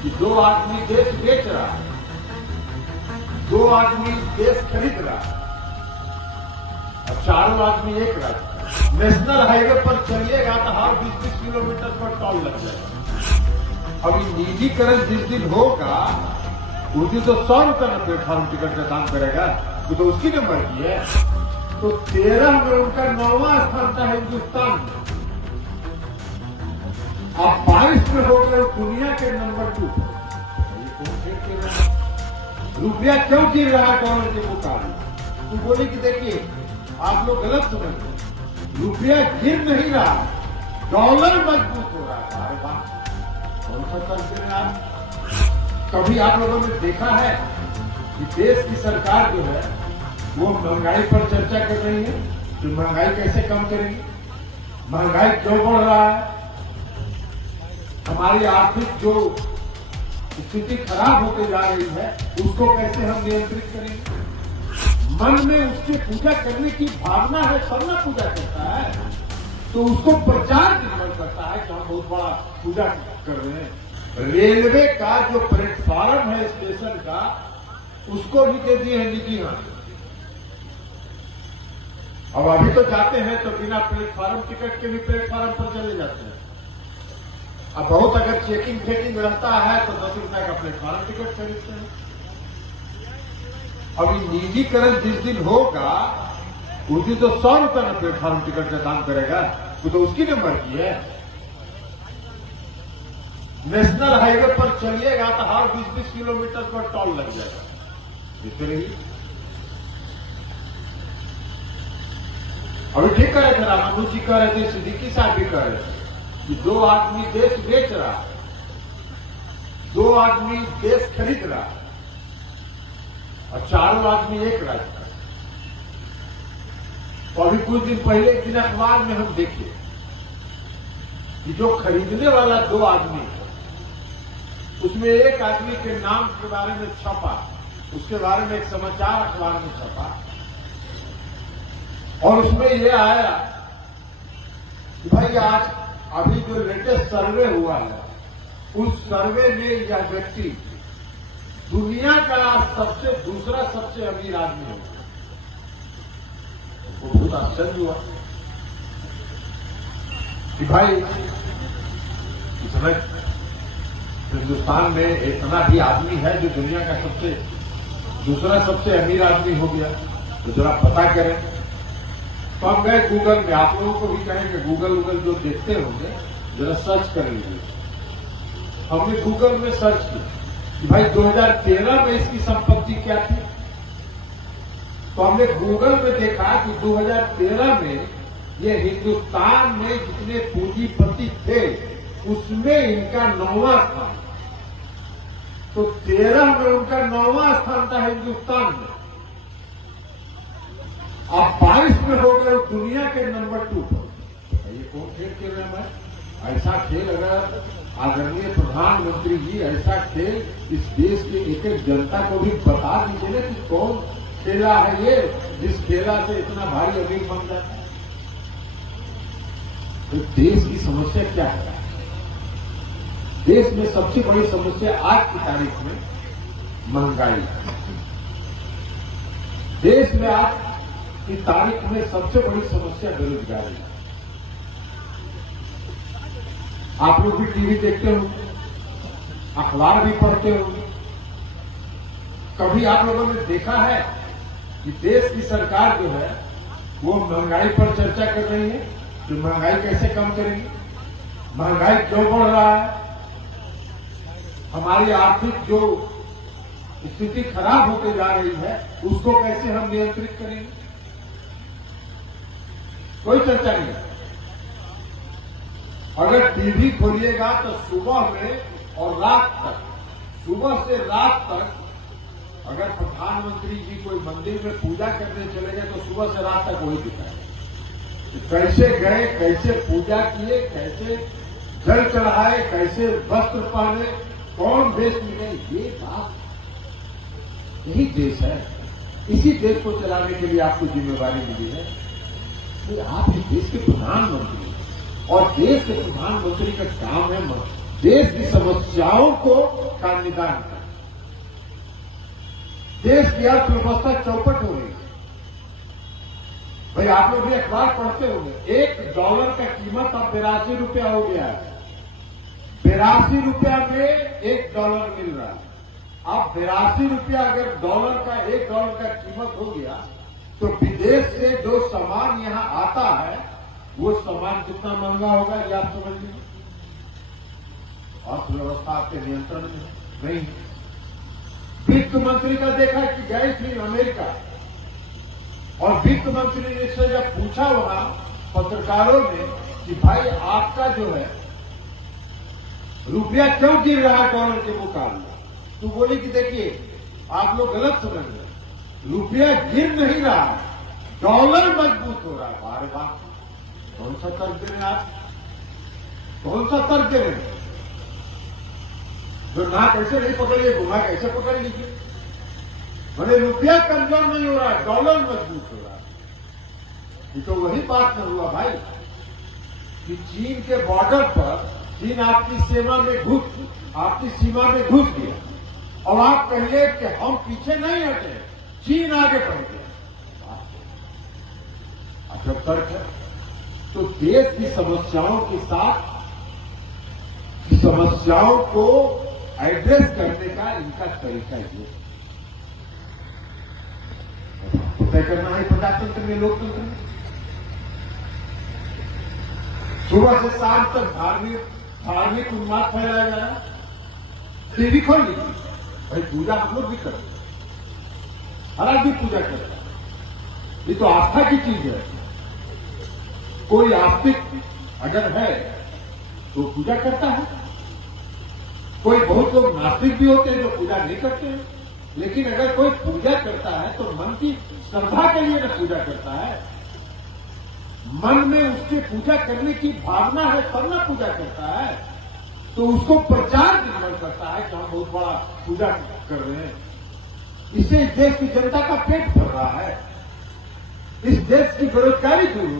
कि दो आदमी देश बेच रहा है, दो आदमी देश खरीद रहा है और चारों आदमी एक राज्य। नेशनल हाईवे पर चलिएगा तो हर 20-20 किलोमीटर पर टोल लग जाएगा। अब निजीकरण जिस दिन होगा उस दिन तो 100 रुपये में प्लेटफॉर्म टिकट का काम करेगा, वो तो उसकी नंबर की है। तो 13 में उनका 9वां स्थान था हिंदुस्तान में, अब 22 में हो गए दुनिया के नंबर 2। रुपया क्यों गिर रहा है डॉलर के मुकाबले? तो बोले कि देखिए आप लोग गलत समझ रहे, रुपया गिर नहीं रहा, डॉलर मजबूत हो रहा है। अरे वाह, कौन सा करते हैं आप? कभी आप लोगों ने देखा है कि देश की सरकार जो है वो महंगाई पर चर्चा कर रही है कि महंगाई कैसे कम करेंगे, महंगाई क्यों बढ़ रहा है, हमारी आर्थिक जो स्थिति खराब होते जा रही है उसको कैसे हम नियंत्रित करेंगे? मन में उसकी पूजा करने की भावना है, सब ना पूजा करता है, तो उसको प्रचार निर्भर करता है कि हम बहुत बड़ा पूजा कर रहे हैं। रेलवे का जो प्लेटफॉर्म है स्टेशन का, उसको भी दे दिए हैं निजी हाथ। अब अभी तो जाते हैं तो बिना प्लेटफॉर्म टिकट के भी प्लेटफॉर्म पर चले जाते हैं। अब बहुत अगर चेकिंग फेकिंग रहता है तो 10 रुपए का प्लेटफॉर्म टिकट खरीदते हैं। अभी निजीकरण जिस दिन होगा उस दिन तो 100 रुपए में प्लेटफॉर्म टिकट का काम करेगा, वो तो उसकी नंबर की है। नेशनल हाईवे पर चलिएगा तो हर 20-20 किलोमीटर पर टोल लग जाएगा। अभी ठीक कह रहे थे, रामानू जी कह रहे थे, सिद्दीकी साहब भी कह रहे थे कि दो आदमी देश बेच रहा है, दो आदमी देश खरीद रहा है और चारों आदमी एक राज्य का। तो अभी कुछ दिन पहले एक दिन अखबार में हम देखे कि जो खरीदने वाला दो आदमी है उसमें एक आदमी के नाम के बारे में छपा, उसके बारे में एक समाचार अखबार में छपा और उसमें यह आया कि भाई आज अभी जो लेटेस्ट सर्वे हुआ है उस सर्वे में यह व्यक्ति दुनिया का दूसरा सबसे अमीर आदमी हो गया। वो बहुत आश्चर्य हुआ कि भाई इसमें हिंदुस्तान में इतना भी आदमी है जो दुनिया का दूसरा सबसे अमीर आदमी हो गया, तो जरा पता करें। तो हम गए गूगल में, आप लोगों को भी कहेंगे गूगल जो देखते होंगे जरा सर्च कर लीजिए। हमने गूगल में सर्च किया कि भाई 2013 में इसकी संपत्ति क्या थी। तो हमने गूगल में देखा कि 2013 में ये हिंदुस्तान में जितने पूंजीपति थे उसमें इनका 9वां स्थान। तो 13 में उनका 9वां स्थान था हिंदुस्तान में, अब 22 में हो गए दुनिया के नंबर 2 पर। ये कौन खेल खेल रहे हैं? ऐसा खेल अगर आदरणीय प्रधानमंत्री जी ऐसा खेल इस देश के एक एक जनता को भी बता दीजिए ना कि कौन खेला है ये जिस खेला से इतना भारी अमीर बन जाता है। तो देश की समस्या क्या है? देश में सबसे बड़ी समस्या आज की तारीख में महंगाई। देश में आज की तारीख में सबसे बड़ी समस्या बेरोजगारी है। आप लोग भी टीवी देखते होंगे, अखबार भी पढ़ते होंगे। कभी आप लोगों ने देखा है कि देश की सरकार जो है वो महंगाई पर चर्चा कर रही है कि महंगाई कैसे कम करेंगे, महंगाई क्यों बढ़ रहा है, हमारी आर्थिक जो स्थिति खराब होते जा रही है उसको कैसे हम नियंत्रित करेंगे? कोई चर्चा नहीं। अगर टीवी खोलिएगा तो सुबह में और रात तक, सुबह से रात तक अगर प्रधानमंत्री जी कोई मंदिर में पूजा करने चले गए तो सुबह से रात तक वही दिखाएगा। कैसे गए, कैसे पूजा किए, कैसे जल चढ़ाए, कैसे वस्त्र पहने, कौन देश में गए, ये बात। यही देश है। इसी देश को चलाने के लिए आपको जिम्मेवारी मिली है। तो आप इस देश के प्रधानमंत्री और देश के प्रधानमंत्री का काम है देश की समस्याओं को का निदान कर। देश की अर्थव्यवस्था चौपट हो रही है। भाई आप लोग भी अखबार पढ़ते होंगे, $1 का कीमत अब 82 रुपया हो गया है। 82 रुपया में $1 मिल रहा है। अब 82 रुपया अगर $1 का कीमत हो गया तो विदेश से जो सामान यहां आता है वो सामान कितना महंगा होगा ये आप समझ लीजिए। अर्थव्यवस्था आपके नियंत्रण में नहीं है। वित्त मंत्री का देखा कि गए थी अमेरिका और वित्त मंत्री ने से जब पूछा वहां पत्रकारों ने कि भाई आपका जो है रुपया क्यों गिर रहा है डॉलर के मुकाबले, तो बोले कि देखिए आप लोग गलत समझ रहे हैं, रुपया गिर नहीं रहा है, डॉलर मजबूत हो रहा है। अरे वाह, कौन सा तर्क दे रहे हैं आप, कौन सा तर्क दे रहे हैं? जो नाक ऐसे नहीं पकड़िए, घुमा कैसे पकड़ लीजिए। मैंने रुपया कमजोर नहीं हो रहा है, डॉलर मजबूत हो रहा है। ये तो वही बात न हुआ भाई कि चीन के बॉर्डर पर चीन आपकी सीमा में घुस गया और आप कहिए कि हम पीछे नहीं हटे, चीन आगे बढ़ गया। अब जब तर्क है तो देश की समस्याओं के साथ समस्याओं को एड्रेस करने का इनका तरीका ये तय करना है। प्रजातंत्र में, लोकतंत्र में सुबह से शाम तक धार्मिक उन्माद फैलाया जा रहा है। टीवी खोल लीजिए भाई, पूजा हम लोग भी करते हैं, हर आदमी पूजा करता है, ये तो आस्था की चीज है। कोई आस्तिक अगर है तो पूजा करता है, कोई बहुत लोग नास्तिक भी होते हैं जो पूजा नहीं करते हैं, लेकिन अगर कोई पूजा करता है तो मन की श्रद्धा के लिए न पूजा करता है, मन में उसके पूजा करने की भावना है तब न पूजा करता है, तो उसको प्रचार निर्भर करता है कि हम बहुत बड़ा पूजा कर रहे हैं। इससे इस देश की जनता का पेट भर रहा है, इस देश की बेरोजगारी दूर